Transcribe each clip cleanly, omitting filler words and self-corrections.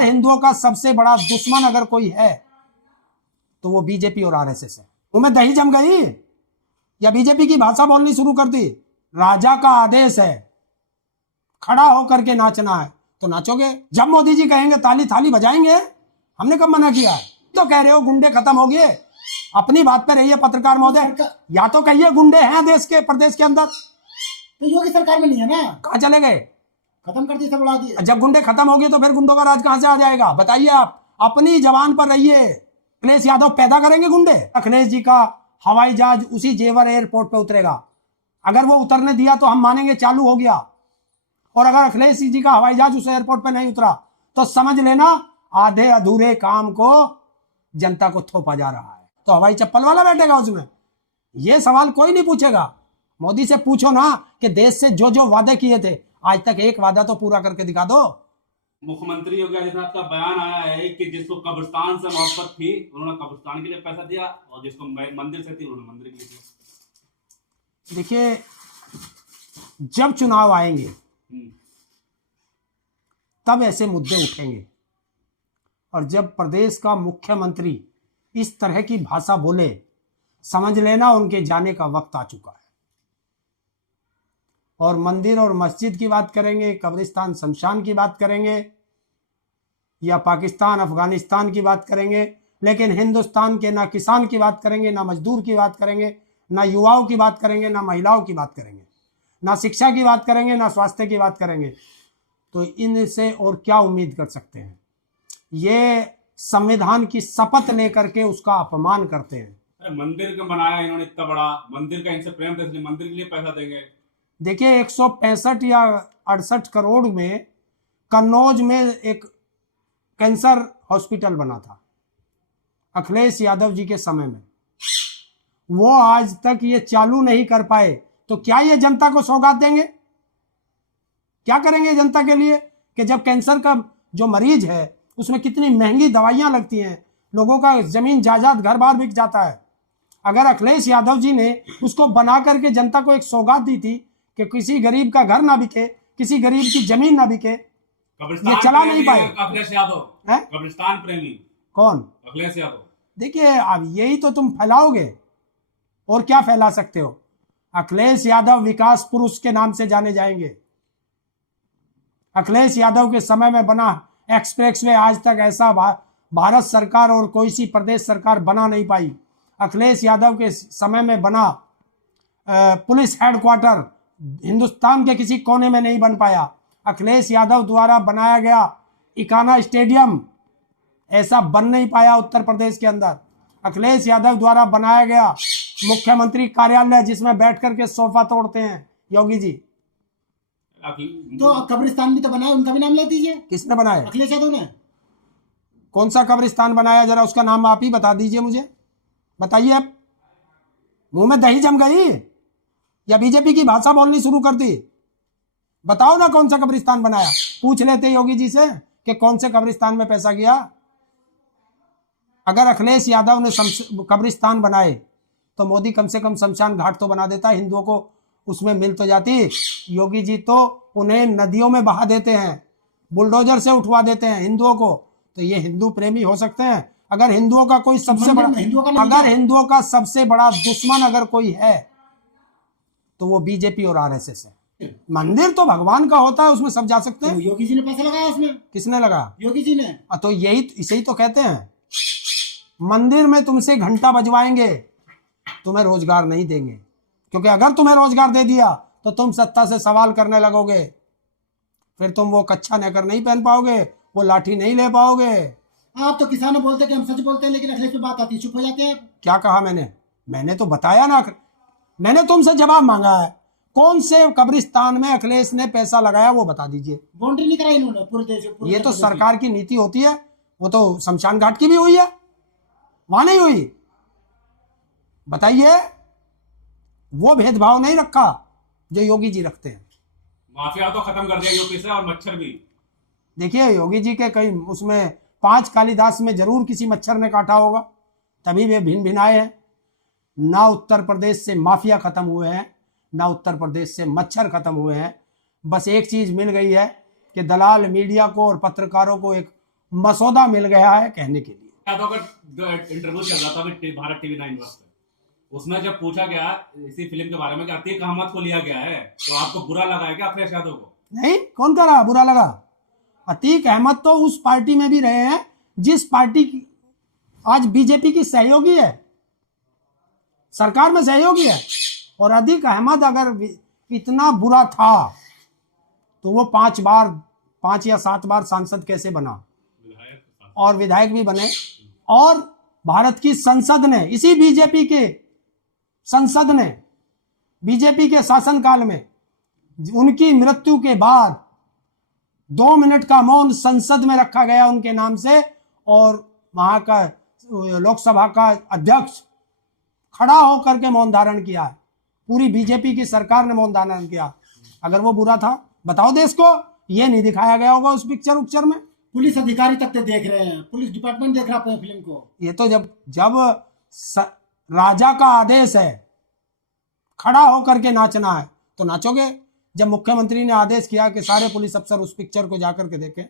हिंदुओं का सबसे बड़ा दुश्मन अगर कोई है तो वो बीजेपी और आरएसएस है। तुम्हें दही जम गई या बीजेपी की भाषा बोलनी शुरू कर दी? राजा का आदेश है, खड़ा होकर के नाचना है तो नाचोगे। जब मोदी जी कहेंगे ताली थाली बजाएंगे। हमने कब मना किया है? तो कह रहे हो गुंडे खत्म हो गए। अपनी बात पे रहिए पत्रकार महोदय, या तो कहिए गुंडे हैं देश के प्रदेश के अंदर। तो योगी सरकार में नहीं है ना, कहाँ चले गए? खत्म कर दी, सब उड़ा दिए। जब गुंडे खत्म हो गए तो फिर गुंडों का राज कहां से आ जाएगा? बताइए आप, अपनी जवान पर रहिए। अखिलेश यादव पैदा करेंगे गुंडे? अखिलेश जी का हवाई जहाज उसी जेवर एयरपोर्ट पे उतरेगा। अगर वो उतरने दिया तो हम मानेंगे चालू हो गया, और अगर अखिलेश जी का हवाई जहाज उस एयरपोर्ट पे नहीं उतरा तो समझ लेना आधे अधूरे काम को जनता को थोपा जा रहा है। तो हवाई चप्पल वाला बैठेगा उसमें? ये सवाल कोई नहीं पूछेगा। मोदी से पूछो ना कि देश से जो जो वादे किए थे आज तक एक वादा तो पूरा करके दिखा दो। मुख्यमंत्री योगी आदित्यनाथ का बयान आया है कि जिसको कब्रिस्तान से मोहब्बत थी उन्होंने कब्रिस्तान के लिए पैसा दिया, और जिसको मंदिर से थी उन्होंने मंदिर के लिए दिया। देखिए, जब चुनाव आएंगे तब ऐसे मुद्दे उठेंगे, और जब प्रदेश का मुख्यमंत्री इस तरह की भाषा बोले समझ लेना उनके जाने का वक्त आ चुका है। और मंदिर और मस्जिद की बात करेंगे, कब्रिस्तान शमशान की बात करेंगे, या पाकिस्तान अफगानिस्तान की बात करेंगे, लेकिन हिंदुस्तान के ना किसान की बात करेंगे, ना मजदूर की बात करेंगे, ना युवाओं की बात करेंगे, ना महिलाओं की बात करेंगे, ना शिक्षा की बात करेंगे, ना स्वास्थ्य की बात करेंगे। तो इनसे और क्या उम्मीद कर सकते हैं? ये संविधान की शपथ लेकर के उसका अपमान करते हैं। अरे मंदिर का बनाया इन्होंने, इतना बड़ा मंदिर का इनसे प्रेम था इसलिए मंदिर के लिए पैसा देंगे। देखिए 165 या 68 करोड़ में कन्नौज में एक कैंसर हॉस्पिटल बना था अखिलेश यादव जी के समय में, वो आज तक ये चालू नहीं कर पाए। तो क्या ये जनता को सौगात देंगे? क्या करेंगे जनता के लिए कि जब कैंसर का जो मरीज है उसमें कितनी महंगी दवाइयां लगती हैं, लोगों का जमीन जायदाद घर बार बिक जाता है। अगर अखिलेश यादव जी ने उसको बना करके जनता को एक सौगात दी थी कि किसी गरीब का घर ना बिके, किसी गरीब की जमीन ना बिके, ये चला नहीं पाए। अखिलेश यादव है कब्रिस्तान प्रेमी। कौन? अखिलेश यादव। देखिए अब यही तो तुम फैलाओगे, और क्या फैला सकते हो? अखिलेश यादव विकास पुरुष के नाम से जाने जाएंगे। अखिलेश यादव के समय में बना एक्सप्रेसवे आज तक ऐसा भारत सरकार और कोई सी प्रदेश सरकार बना नहीं पाई। अखिलेश यादव के समय में बना पुलिस हेडक्वार्टर हिंदुस्तान के किसी कोने में नहीं बन पाया। अखिलेश यादव द्वारा बनाया गया इकाना स्टेडियम ऐसा बन नहीं पाया उत्तर प्रदेश के अंदर। अखिलेश यादव द्वारा बनाया गया मुख्यमंत्री कार्यालय जिसमें बैठ करके सोफा तोड़ते हैं योगी जी। तो कब्रिस्तान भी तो बनाया, उनका भी नाम ले दीजिए। किसने बनाया? अखिलेश यादव ने। कौन सा कब्रिस्तान बनाया? जरा उसका नाम आप ही बता दीजिए मुझे, बताइए। आप मुंह में दही जम गई या बीजेपी की भाषा बोलनी शुरू कर दी? बताओ ना कौन सा कब्रिस्तान बनाया। पूछ लेते योगी जी से कि कौन से कब्रिस्तान में पैसा गया। अगर अखिलेश यादव ने कब्रिस्तान बनाए तो मोदी कम से कम शमशान घाट तो बना देता, हिंदुओं को उसमें मिल तो जाती। योगी जी तो उन्हें नदियों में बहा देते हैं, बुलडोजर से उठवा देते हैं हिंदुओं को। तो ये हिंदू प्रेमी हो सकते हैं? अगर हिंदुओं का कोई सबसे बड़ा हिंदुओं का सबसे बड़ा दुश्मन अगर कोई है तो वो बीजेपी और आरएसएस है। मंदिर तो भगवान का होता है, उसमें सब जा सकते हैं। तो योगी जी ने पैसा लगाया उसमें। किसने लगा? योगी जी ने। तो यही इसे ही तो कहते हैं, मंदिर में तुमसे घंटा बजवाएंगे, तुम्हें रोजगार नहीं देंगे। क्योंकि अगर तुम्हें रोजगार दे दिया तो तुम सत्ता से सवाल करने लगोगे, फिर तुम वो कच्छा नेकर नहीं पहन पाओगे, वो लाठी नहीं ले पाओगे। आप तो किसानों बोलते कि हम सच बोलते हैं, लेकिन अखिलेश पे बात आती है चुप हो जाते हैं। क्या कहा मैंने तो बताया ना, मैंने तुमसे जवाब मांगा है। कौन से कब्रिस्तान में अखिलेश ने पैसा लगाया वो बता दीजिए। बाउंड्री नहीं कराई इन्होंने पूरे देश। ये तो सरकार की नीति होती है। वो तो शमशान घाट की भी हुई है, वहां नहीं हुई। बताइए, वो भेदभाव नहीं रखा जो योगी जी रखते हैं। माफिया तो खत्म कर दिया यूपी से, और मच्छर भी। देखिए योगी जी के कई उसमें 5 कालिदास में जरूर किसी मच्छर ने काटा होगा, तभी वे भिन भिनाए हैं। ना उत्तर प्रदेश से माफिया खत्म हुए हैं, ना उत्तर प्रदेश से मच्छर खत्म हुए हैं। बस एक चीज मिल गई है कि दलाल मीडिया को और पत्रकारों को एक मसौदा मिल गया है कहने के लिए। यादव का इंटरव्यू चल रहा था अभी भारत टीवी 9 पर, उसमें जब पूछा गया इसी फिल्म के बारे में कि अतीक अहमद को लिया गया है, तो आपको बुरा लगा है क्या अखिलेश यादव को? नहीं, कौन कह रहा बुरा लगा? अतीक अहमद तो उस पार्टी में भी रहे हैं जिस पार्टी की आज बीजेपी की सहयोगी है, सरकार में सहयोगी है। और अतीक अहमद अगर इतना बुरा था तो वो 5 या 7 बार सांसद कैसे बना और विधायक भी बने। और भारत की संसद ने, इसी बीजेपी के संसद ने, बीजेपी के शासनकाल में उनकी मृत्यु के बाद 2 मिनट का मौन संसद में रखा गया उनके नाम से, और वहां का लोकसभा का अध्यक्ष खड़ा होकर के मौन धारण किया है। पूरी बीजेपी की सरकार ने मौन धारण किया। अगर वो बुरा था बताओ देश को, ये नहीं दिखाया गया होगा उस पिक्चर में। पुलिस अधिकारी तक तो देख रहे हैं, पुलिस डिपार्टमेंट देख रहा है फिल्म को। ये तो जब राजा का आदेश है खड़ा होकर के नाचना है तो नाचोगे। जब मुख्यमंत्री ने आदेश किया कि सारे पुलिस अफसर उस पिक्चर को जाकर के देखें,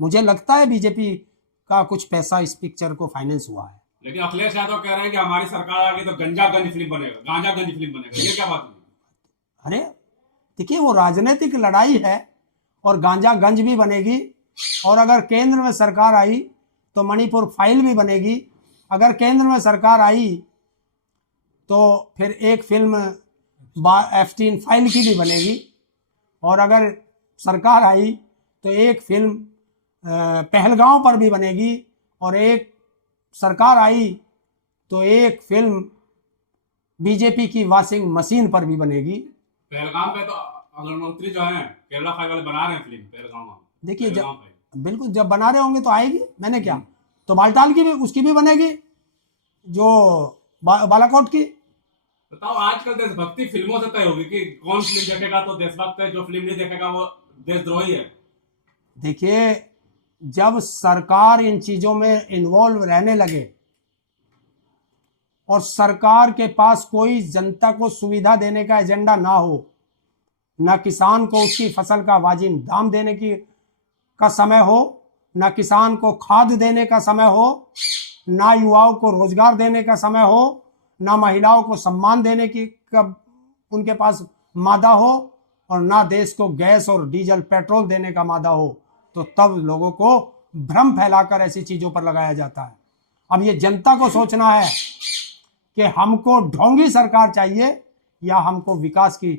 मुझे लगता है बीजेपी का कुछ पैसा इस पिक्चर को फाइनेंस हुआ है। लेकिन अखिलेश यादव कह रहे हैं कि हमारी सरकार आ गई तो गांजागंज फिल्म बनेगा, ये क्या बात हुई? अरे देखिए, वो राजनीतिक लड़ाई है और गांजागंज भी बनेगी। और अगर केंद्र में सरकार आई तो मणिपुर फाइल भी बनेगी। अगर केंद्र में सरकार आई तो फिर एक फिल्म F-18 फाइल की भी बनेगी। और अगर सरकार आई तो एक फिल्म पहलगांव पर भी बनेगी। और एक सरकार आई तो एक फिल्म बीजेपी की वॉशिंग मशीन पर भी बनेगी। पहलगाम पे तो अग्रमंत्री जो हैं केरला फाइल वाले बना रहे हैं फिल्म पहलगाम में। देखिए, बिल्कुल जब बना रहे होंगे तो आएगी। मैंने क्या, तो बालटाल की भी, उसकी भी बनेगी, जो बालाकोट की। बताओ, आजकल देशभक्ति फिल्मों से तय होगी कि कौन फिल्म देखेगा तो देशभक्त है, जो फिल्म नहीं देखेगा वो देशद्रोही है। देखिए, जब सरकार इन चीजों में इन्वॉल्व रहने लगे और सरकार के पास कोई जनता को सुविधा देने का एजेंडा ना हो, ना किसान को उसकी फसल का वाजिब दाम देने का समय हो, ना किसान को खाद देने का समय हो, ना युवाओं को रोजगार देने का समय हो, ना महिलाओं को सम्मान देने की उनके पास मादा हो, और ना देश को गैस और डीजल पेट्रोल देने का मादा हो, तो तब लोगों को भ्रम फैलाकर ऐसी चीजों पर लगाया जाता है। अब ये जनता को सोचना है कि हमको ढोंगी सरकार चाहिए या हमको विकास की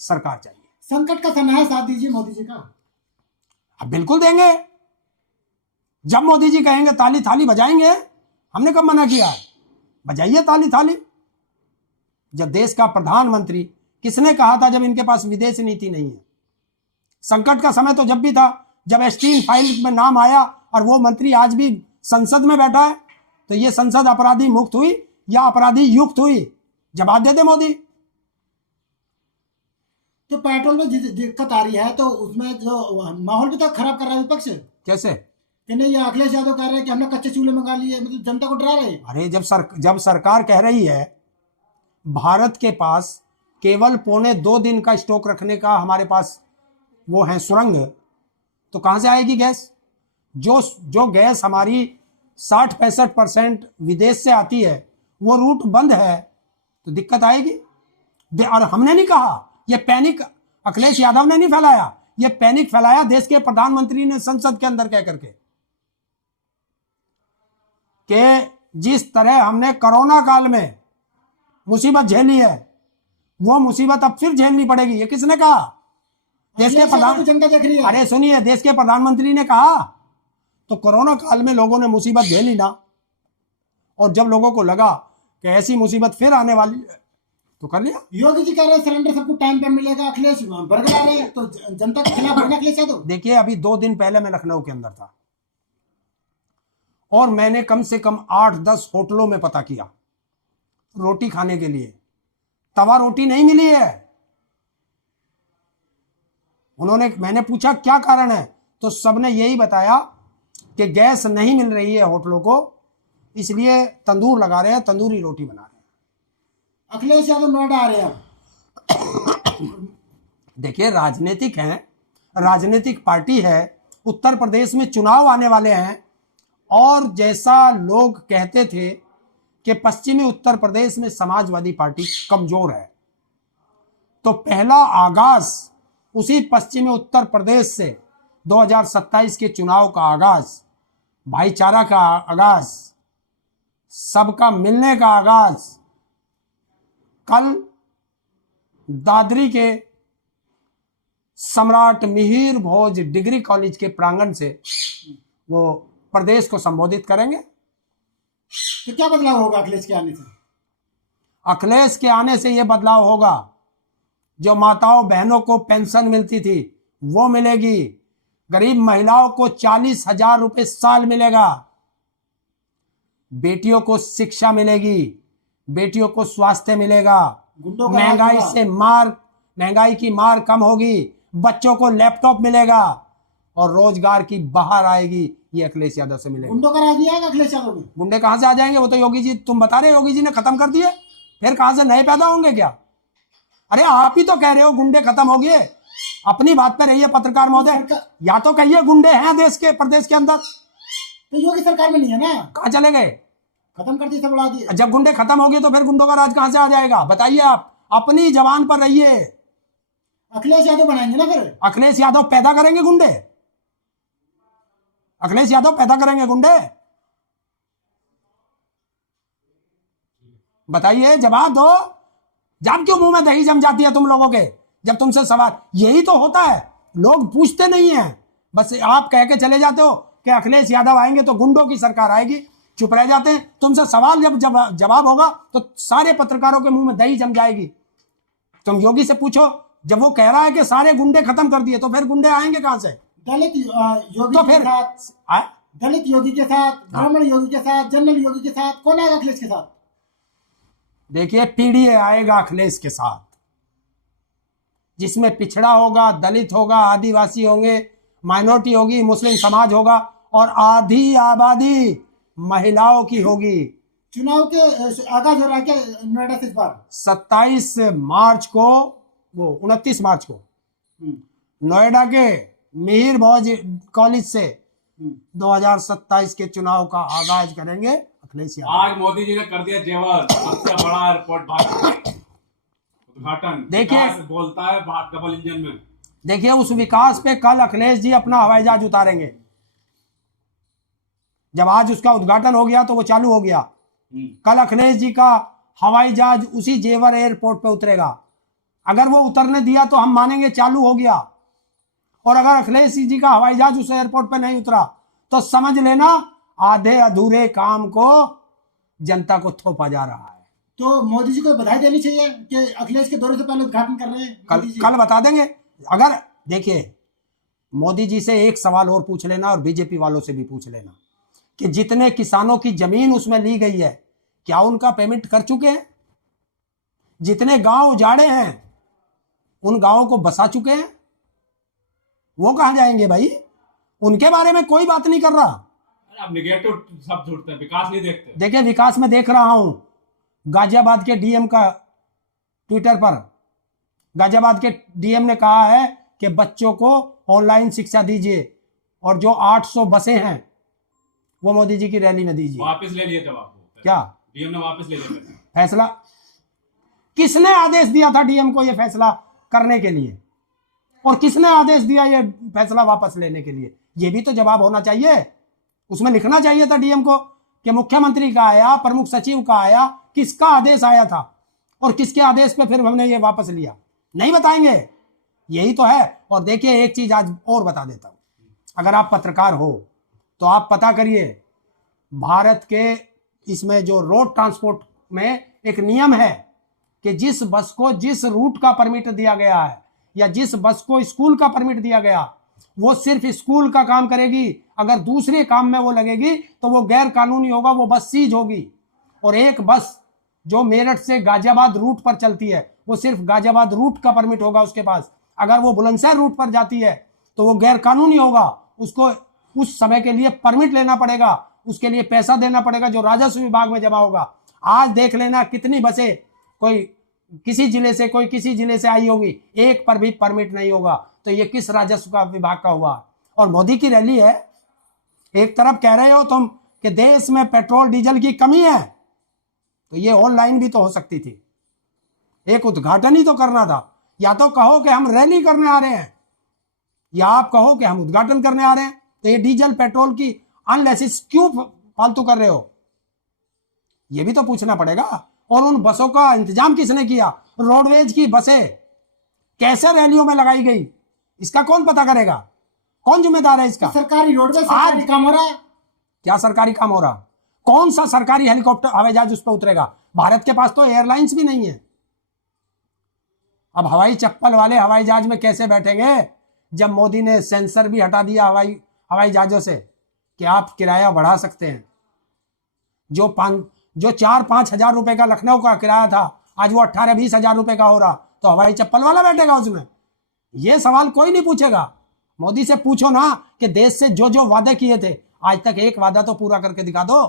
सरकार चाहिए। संकट का समय है, साथ दीजिए मोदी जी का। अब बिल्कुल देंगे, जब मोदी जी कहेंगे ताली थाली बजाएंगे। हमने कब मना किया? बजाइए ताली थाली। जब देश का प्रधानमंत्री, किसने कहा था जब इनके पास विदेश नीति नहीं है? संकट का समय तो जब भी था, जब F-18 फाइल में नाम आया और वो मंत्री आज भी संसद में बैठा है, तो ये संसद अपराधी मुक्त हुई या अपराधी युक्त हुई? जवाब दे दे मोदी। तो पेट्रोल में दिक्कत आ रही है तो उसमें जो माहौल भी तो खराब कर रहा है विपक्ष। कैसे? कि नहीं, ये अखिलेश यादव कह रहे हैं कि हमने कच्चे चूल्हे मंगा लिए, मतलब जनता को डरा रहे। अरे जब सरकार कह रही है भारत के पास केवल 1.25 दिन का स्टॉक रखने का हमारे पास वो है सुरंग, तो कहां से आएगी गैस? जो गैस हमारी 60-65% विदेश से आती है, वो रूट बंद है तो दिक्कत आएगी। और हमने नहीं कहा, ये पैनिक अखिलेश यादव ने नहीं फैलाया, ये पैनिक फैलाया देश के प्रधानमंत्री ने संसद के अंदर कह करके कि जिस तरह हमने कोरोना काल में मुसीबत झेली है, वो मुसीबत अब फिर झेलनी पड़ेगी। ये किसने कहा? देश के जनता देख रही है। अरे सुनिए, देश के प्रधानमंत्री ने कहा। तो कोरोना काल में लोगों ने मुसीबत झेली ना, और जब लोगों को लगा कि ऐसी मुसीबत फिर आने वाली है तो कर लिया। योगी जी कह रहे हैं सिलेंडर सबको टाइम पे मिलेगा, अखिलेश बरगला रहे हैं, तो जनता के खिलाफ बढ़ना अखिलेश यादव। देखिए, अभी 2 दिन पहले मैं लखनऊ के अंदर था और मैंने कम से कम 8-10 होटलों में पता किया रोटी खाने के लिए। तवा रोटी नहीं मिली है। मैंने पूछा क्या कारण है, तो सबने यही बताया कि गैस नहीं मिल रही है होटलों को, इसलिए तंदूर लगा रहे हैं, तंदूरी रोटी बना रहे हैं। अखिलेश यादव नोएडा आ रहे हैं। देखिए, राजनीतिक है, राजनीतिक पार्टी है, उत्तर प्रदेश में चुनाव आने वाले हैं और जैसा लोग कहते थे कि पश्चिमी उत्तर प्रदेश में समाजवादी पार्टी कमजोर है, तो पहला आगाज उसी पश्चिमी उत्तर प्रदेश से 2027 के चुनाव का आगाज, भाईचारा का आगाज, सबका मिलने का आगाज कल दादरी के सम्राट मिहिर भोज डिग्री कॉलेज के प्रांगण से वो प्रदेश को संबोधित करेंगे। तो क्या बदलाव होगा अखिलेश के आने से? अखिलेश के आने से यह बदलाव होगा, जो माताओं बहनों को पेंशन मिलती थी वो मिलेगी, गरीब महिलाओं को 40,000 रुपए साल मिलेगा, बेटियों को शिक्षा मिलेगी, बेटियों को स्वास्थ्य मिलेगा, गुंडों का महंगाई की मार कम होगी, बच्चों को लैपटॉप मिलेगा और रोजगार की बहार आएगी। ये अखिलेश यादव से मिलेगा। गुंडों का राज नहीं आएगा अखिलेश यादव में? गुंडे कहां से आ जाएंगे? वो तो योगी जी, तुम बता रहे हो योगी जी ने खत्म कर दिए, फिर कहां से नए पैदा होंगे क्या? अरे आप ही तो कह रहे हो गुंडे खत्म हो गए। अपनी बात पे रहिए पत्रकार महोदय, या तो कहिए गुंडे हैं देश के प्रदेश के अंदर। तो योगी सरकार में नहीं है ना, कहां चले गए? खत्म कर दिए, सब उड़ा दिए। जब गुंडे खत्म हो गए तो फिर गुंडों का राज कहां से आ जाएगा? बताइए, आप अपनी जबान पर रहिए। अखिलेश यादव बनाएंगे ना फिर? अखिलेश यादव पैदा करेंगे गुंडे? अखिलेश यादव पैदा करेंगे गुंडे? बताइए, जवाब दो। जब क्यों मुंह में दही जम जाती है तुम लोगों के जब तुमसे सवाल? यही तो होता है, लोग पूछते नहीं है, बस आप कह के चले जाते हो कि अखिलेश यादव आएंगे तो गुंडों की सरकार आएगी, चुप रह जाते हैं। तुमसे सवाल जब जवाब होगा तो सारे पत्रकारों के मुंह में दही जम जाएगी। तुम योगी से पूछो, जब वो कह रहा है कि सारे गुंडे खत्म कर दिए तो फिर गुंडे आएंगे कहां से? दलित योगी तो के फिर साथ, दलित योगी के साथ, ब्राह्मण योगी के साथ, जनरल योगी के साथ, कौन आएगा अखिलेश के साथ? देखिए, पीडीए आएगा अखिलेश के साथ, जिसमें पिछड़ा होगा, दलित होगा, आदिवासी होंगे, माइनॉरिटी होगी, मुस्लिम समाज होगा और आधी आबादी महिलाओं की होगी। चुनाव के आगाज हो रहा है क्या नोएडा से इस बार? 27 मार्च को, वो 29 मार्च को नोएडा के मिहिर भोज कॉलेज से 2027 के चुनाव का आगाज करेंगे अखिलेश यादव। आज मोदी जी ने कर दिया जेवर, सबसे बड़ा एयरपोर्ट भारत उद्घाटन। देखिए, बोलता है डबल इंजन में। देखिए, उस विकास पे कल अखिलेश जी अपना हवाई जहाज उतारेंगे। जब आज उसका उद्घाटन हो गया तो वो चालू हो गया, कल अखिलेश जी का हवाई जहाज उसी जेवर एयरपोर्ट पे उतरेगा। अगर वो उतरने दिया तो हम मानेंगे चालू हो गया, और अगर अखिलेश जी का हवाई जहाज उस एयरपोर्ट पे नहीं उतरा तो समझ लेना आधे अधूरे काम को जनता को थोपा जा रहा है। तो मोदी जी को बधाई देनी चाहिए कि अखिलेश के दौरे से पहले उद्घाटन कर रहे हैं। कल बता देंगे। अगर देखिए, मोदी जी से एक सवाल और पूछ लेना और बीजेपी वालों से भी पूछ लेना कि जितने किसानों की जमीन उसमें ली गई है, क्या उनका पेमेंट कर चुके हैं? जितने गांव उजाड़े हैं उन गांवों को बसा चुके हैं? वो कहां जाएंगे भाई? उनके बारे में कोई बात नहीं कर रहा। अब निगेटिव सब जुड़ते हैं, विकास नहीं देखते। देखिए, विकास में देख रहा हूं, गाजियाबाद के डीएम का ट्विटर पर, गाजियाबाद के डीएम ने कहा है कि बच्चों को ऑनलाइन शिक्षा दीजिए और जो 800 बसें हैं वो मोदी जी की रैली में दीजिए। वापस ले लिए जवाब। क्या डीएम ने वापस ले लिया फैसला? किसने आदेश दिया था डीएम को यह फैसला करने के लिए, और किसने आदेश दिया ये फैसला वापस लेने के लिए? ये भी तो जवाब होना चाहिए। उसमें लिखना चाहिए था डीएम को कि मुख्यमंत्री का आया, प्रमुख सचिव का आया, किसका आदेश आया था और किसके आदेश पे फिर हमने ये वापस लिया। नहीं बताएंगे, यही तो है। और देखिए, एक चीज आज और बता देता हूं, अगर आप पत्रकार हो तो आप पता करिए, भारत के इसमें जो रोड ट्रांसपोर्ट में एक नियम है कि जिस बस को जिस रूट का परमिट दिया गया है या जिस बस को स्कूल का परमिट दिया गया, वो सिर्फ स्कूल का काम करेगी। अगर दूसरे काम में वो लगेगी तो वो गैर कानूनी होगा, वो बस सीज होगी। और एक बस जो मेरठ से गाजियाबाद रूट पर चलती है वो सिर्फ गाजियाबाद रूट का परमिट होगा उसके पास। अगर वो बुलंदशहर रूट पर जाती है तो वो गैर कानूनी होगा, उसको उस समय के लिए परमिट लेना पड़ेगा, उसके लिए पैसा देना पड़ेगा जो राजस्व विभाग में जमा होगा। आज देख लेना कितनी बसें कोई किसी जिले से कोई किसी जिले से आई होगी, एक पर भी परमिट नहीं होगा। तो ये किस राजस्व का विभाग का हुआ? और मोदी की रैली है। एक तरफ कह रहे हो तुम कि देश में पेट्रोल डीजल की कमी है, तो ये ऑनलाइन भी तो हो सकती थी, एक उद्घाटन ही तो करना था। या तो कहो कि हम रैली करने आ रहे हैं, या आप कहो कि हम उद्घाटन करने आ रहे हैं। तो ये डीजल पेट्रोल की अनलेसिस क्यों फालतू कर रहे हो, ये भी तो पूछना पड़ेगा। और उन बसों का इंतजाम किसने किया? रोडवेज की बसें कैसे रैलियों में लगाई गई, इसका कौन पता करेगा? कौन जिम्मेदार है इसका? सरकारी रोड में सरकारी काम हो रहा है। क्या सरकारी काम हो रहा? कौन सा सरकारी हेलीकॉप्टर हवाई जहाज उस पर उतरेगा? भारत के पास तो एयरलाइंस भी नहीं है। अब हवाई चप्पल वाले हवाई जहाज में कैसे बैठेंगे जब मोदी ने सेंसर भी हटा दिया हवाई जहाजों से कि आप किराया बढ़ा सकते हैं। जो 4-5 हजार रुपए का लखनऊ का किराया था, आज वो 18-20 हजार रुपए का हो रहा, तो हवाई चप्पल वाला बैठेगा उसमें? ये सवाल कोई नहीं पूछेगा। मोदी से पूछो ना कि देश से जो जो वादे किए थे, आज तक एक वादा तो पूरा करके दिखा दो।